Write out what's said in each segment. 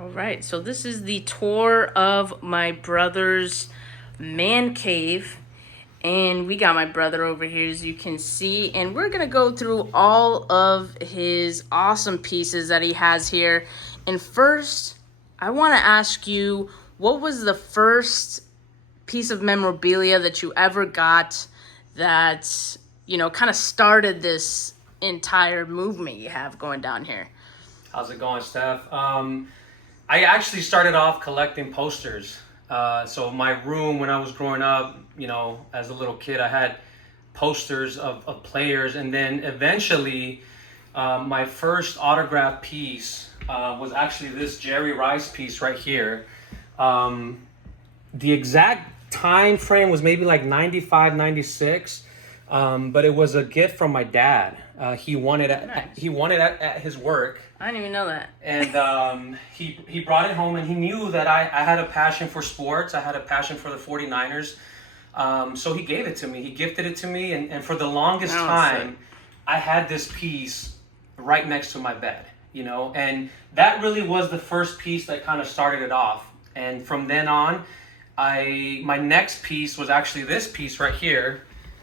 All right, so this is the tour of my brother's man cave. And we got my brother over here, as you can see. And we're going to go through all of his awesome pieces that he has here. And first, I want to ask you, what was the first piece of memorabilia that you ever got that, kind of started this entire movement you have going down here? How's it going, Steph? I actually started off collecting posters. So my room when I was growing up, as a little kid, I had posters of players, and then eventually, my first autograph piece was actually this Jerry Rice piece right here. The exact time frame was maybe like 95, 96. But it was a gift from my dad. He wanted it. Nice. He wanted it at his work. I didn't even know that. And he brought it home, and he knew that I had a passion for sports. I had a passion for the 49ers. So he gave it to me. He gifted it to me, and for the longest time, I had this piece right next to my bed, and that really was the first piece that kind of started it off. And from then on, my next piece was actually this piece right here.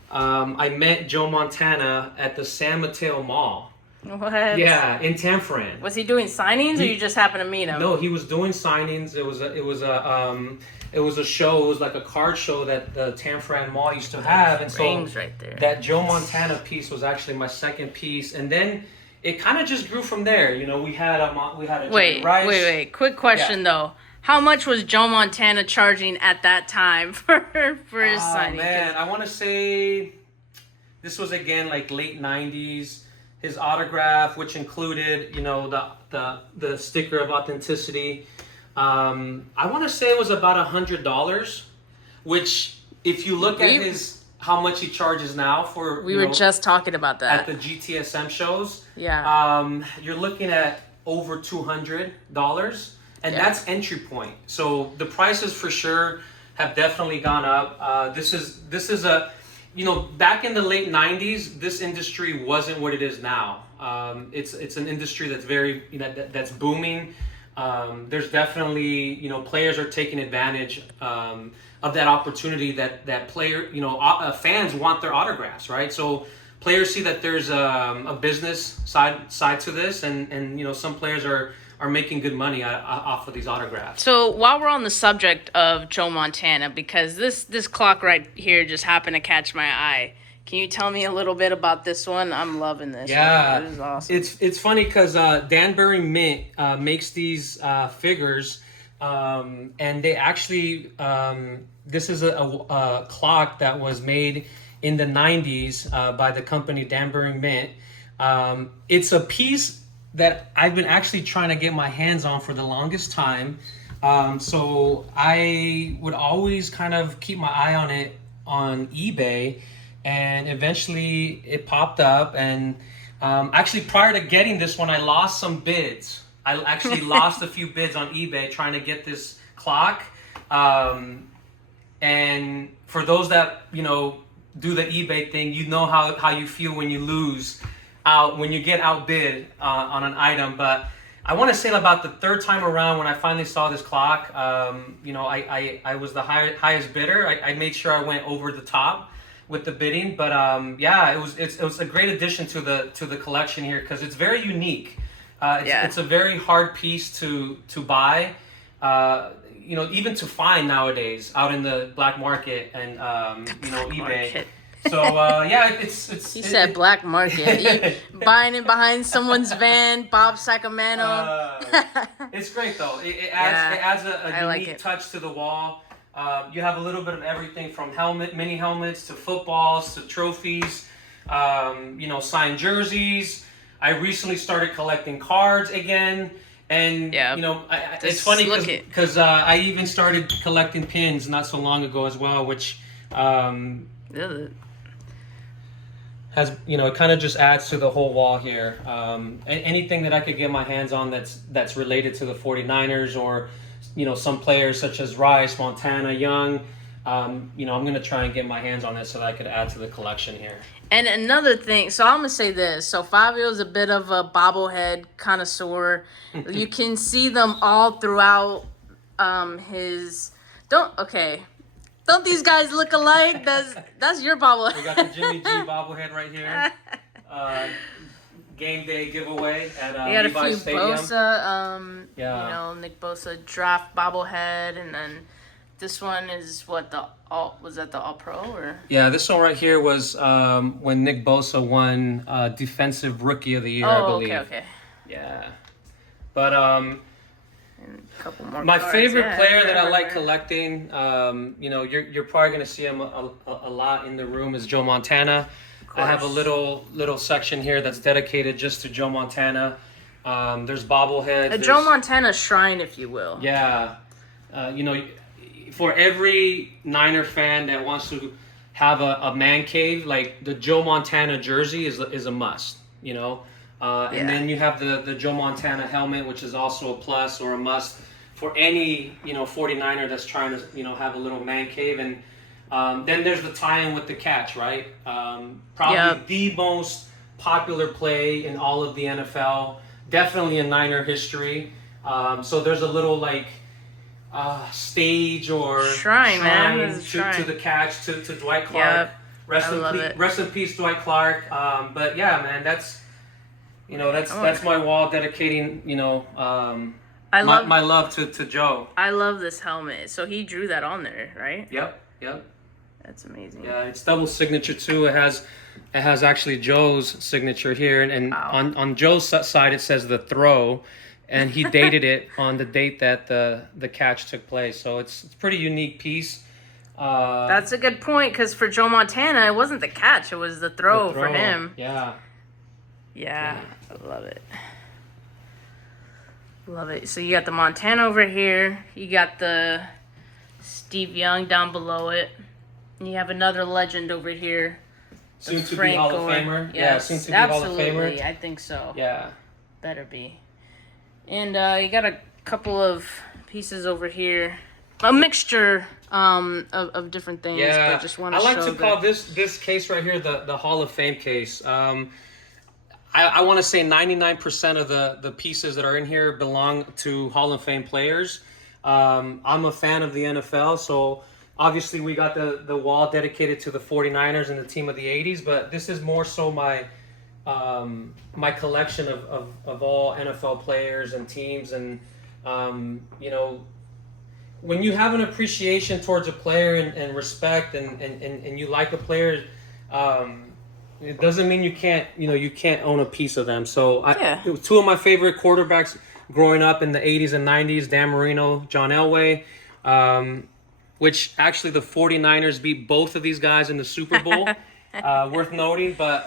I met Joe Montana at the San Mateo Mall. What? Yeah, in Tanforan. Was he doing signings, or you just happened to meet him? No, he was doing signings. It was a show. It was like a card show that the Tanforan Mall used to have, and so right there. that Joe Montana piece was actually my second piece, and then it kind of just grew from there. We had a Jerry Rice. Wait. Quick question though. How much was Joe Montana charging at that time for his signing? Man, I want to say this was again like late 90s. His autograph, which included, the sticker of authenticity. I want to say it was about $100, which if you look at how much he charges now for, we were just talking about that at the GTSM shows. Yeah. You're looking at over $200. And that's entry point. So the prices for sure have definitely gone up. This is a, back in the late 90s, this industry wasn't what it is now. It's an industry that's very, that's booming. There's definitely, players are taking advantage of that opportunity that fans want their autographs, right? So players see that there's a business side to this, and some players are making good money off of these autographs. So while we're on the subject of Joe Montana, because this clock right here just happened to catch my eye, can you tell me a little bit about this one? I'm loving this. Yeah, This is awesome. It's funny because Danbury Mint makes these figures, and they actually this is a clock that was made in the 90s by the company Danbury Mint. It's a piece that I've been actually trying to get my hands on for the longest time. So I would always kind of keep my eye on it on eBay, and eventually it popped up. And actually prior to getting this one, I lost some bids. I actually lost a few bids on eBay trying to get this clock. And for those that, do the eBay thing, how you feel when you lose out, when you get outbid on an item. But I want to say about the third time around when I finally saw this clock, I was the highest bidder. I made sure I went over the top with the bidding. But it was a great addition to the collection here because it's very unique. It's a very hard piece to buy. Even to find nowadays out in the black market and eBay. Market. So it's. He said black market. Buying it behind someone's van, Bob Sacramento. It's great though. It adds a unique like touch to the wall. You have a little bit of everything from mini helmets to footballs to trophies. Signed jerseys. I recently started collecting cards again. And it's funny because I even started collecting pins not so long ago as well, which has it kind of just adds to the whole wall here. Anything that I could get my hands on that's related to the 49ers or some players such as Rice, Montana, Young, you know, I'm gonna try and get my hands on it so that I could add to the collection here. And another thing, so I'm gonna say this. So Fabio's a bit of a bobblehead connoisseur. You can see them all throughout his. Don't these guys look alike? That's your bobblehead. We got the Jimmy G bobblehead right here. Game day giveaway at We got a Levi's few Stadium. Bosa, Yeah. you know, Nick Bosa draft bobblehead, and then this one is what was that the All Pro or? Yeah, this one right here was when Nick Bosa won Defensive Rookie of the Year, I believe. Okay. Yeah, but And a couple more. my cards. favorite Yeah, player that I right, like right. collecting, you know, you're probably gonna see him a lot in the room, is Joe Montana. I have a little section here that's dedicated just to Joe Montana. There's bobbleheads. A Joe Montana shrine, if you will. Yeah, you know, for every Niner fan that wants to have a man cave, like the Joe Montana jersey is a must, you know. And then you have the Joe Montana helmet, which is also a plus or a must for any, you know, 49er that's trying to, you know, have a little man cave. And then there's the tie-in with the catch, right? Probably the most popular play in all of the NFL. Definitely in Niner history. So there's a little like stage or Shrine, man. This is a to shrine. the catch to Dwight Clark. Yep. Rest in peace, Dwight Clark. But yeah, man, that's my wall dedicating, you know, my love to Joe. I love this helmet. So he drew that on there, right? Yep. That's amazing. Yeah, it's double signature too. It has actually Joe's signature here, and Wow. on Joe's side it says the throw, and he dated it on the date that the catch took place. So it's a pretty unique piece. That's a good point, because for Joe Montana, it wasn't the catch; it was the throw for him. Yeah. Yeah, I love it. Love it. So you got the Montana over here. You got the Steve Young down below it. And you have another legend over here. Soon to be Hall of Famer. Yes, soon to be absolutely. Hall of Famer. I think so. Yeah. Better be. And you got a couple of pieces over here. A mixture of different things. Yeah. But just want I like show to call this case right here the Hall of Fame case. I want to say 99% of the pieces that are in here belong to Hall of Fame players. I'm a fan of the NFL, so obviously we got the wall dedicated to the 49ers and the team of the 80s, but this is more so my my collection of all NFL players and teams. And you know, when you have an appreciation towards a player and respect and you like a player, it doesn't mean you can't own a piece of them. So two of my favorite quarterbacks growing up in the 80s and 90s, Dan Marino, John Elway, which actually the 49ers beat both of these guys in the Super Bowl. Worth noting. But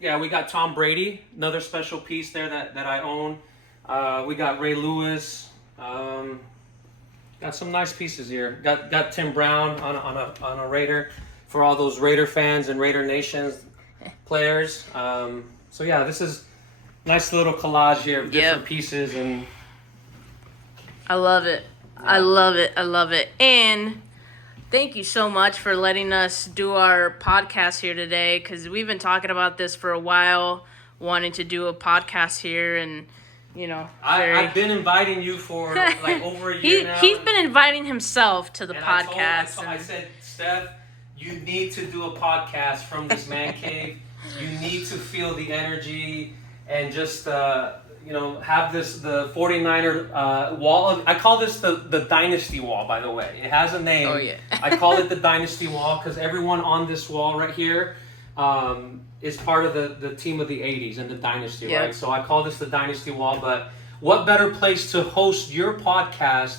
yeah, we got Tom Brady, another special piece there that I own. We got Ray Lewis. Got some nice pieces here. Got Tim Brown on a Raider for all those Raider fans and Raider Nations players. So yeah, this is nice little collage here of different pieces, and I love it. Yeah. I love it. And thank you so much for letting us do our podcast here today, because we've been talking about this for a while, wanting to do a podcast here. And you know, I've been inviting you for like over a year now. He's been inviting himself to the podcast. I said, Steph, you need to do a podcast from this man cave. You need to feel the energy and just you know, have the 49er wall. I call this the dynasty wall, by the way. It has a name. Oh yeah. I call it the dynasty wall because everyone on this wall right here is part of the team of the 80s and the dynasty, right? So I call this the dynasty wall. But what better place to host your podcast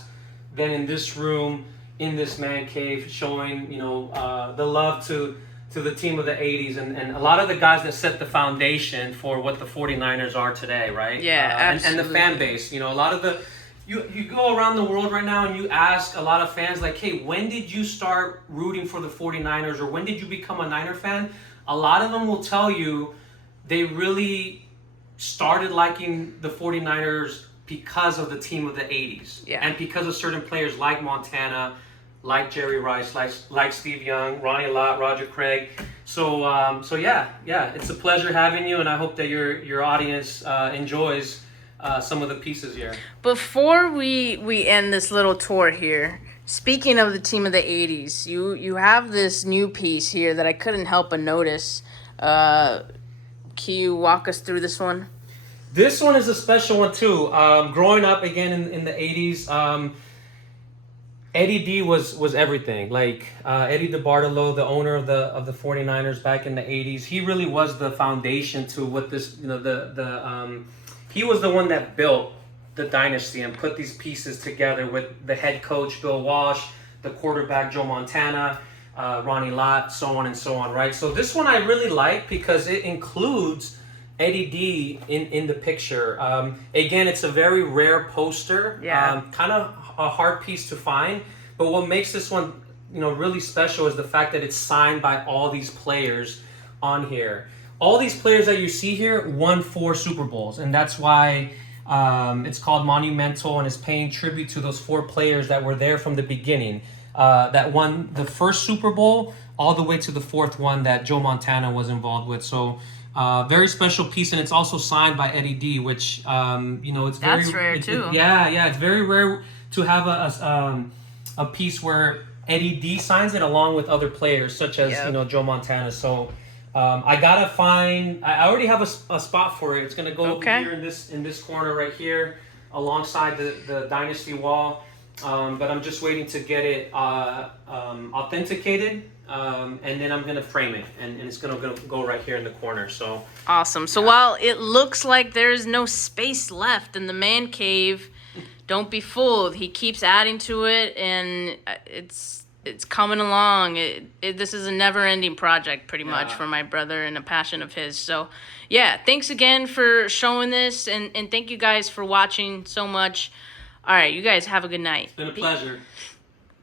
than in this room, in this man cave, showing, you know, the love to the team of the 80s and a lot of the guys that set the foundation for what the 49ers are today, right? Yeah, absolutely. And the fan base. You know, a lot of the... You go around the world right now and you ask a lot of fans, like, hey, when did you start rooting for the 49ers, or when did you become a Niner fan? A lot of them will tell you they really started liking the 49ers because of the team of the 80s. Yeah. And because of certain players like Montana, like Jerry Rice, like Steve Young, Ronnie Lott, Roger Craig. So yeah, it's a pleasure having you, and I hope that your audience enjoys some of the pieces here. Before we end this little tour here, speaking of the team of the '80s, you have this new piece here that I couldn't help but notice. Can you walk us through this one? This one is a special one too. Growing up again in the '80s. Eddie D was everything. Like Eddie DeBartolo, the owner of the 49ers back in the 80s, he really was the foundation to what this, he was the one that built the dynasty and put these pieces together with the head coach Bill Walsh, the quarterback Joe Montana, Ronnie Lott, so on and so on, right? So this one I really like because it includes Eddie D in the picture. Again, it's a very rare poster. Yeah. Kind of a hard piece to find, but what makes this one, really special is the fact that it's signed by all these players on here. All these players that you see here won 4 Super Bowls, and that's why it's called Monumental, and it's paying tribute to those 4 players that were there from the beginning, that won the first Super Bowl all the way to the 4th one that Joe Montana was involved with. So very special piece, and it's also signed by Eddie D, which it's very That's rare too. It's very rare to have a piece where Eddie D signs it along with other players such as Joe Montana. So I gotta find. I already have a spot for it. It's gonna go over here in this corner right here, alongside the dynasty wall. But I'm just waiting to get it authenticated. And then I'm gonna frame it, and it's gonna go right here in the corner. So awesome. So while it looks like there's no space left in the man cave, don't be fooled. He keeps adding to it, and it's coming along. This is a never-ending project, pretty much, for my brother and a passion of his. So, yeah, thanks again for showing this, and thank you guys for watching so much. All right, you guys have a good night. It's been a pleasure.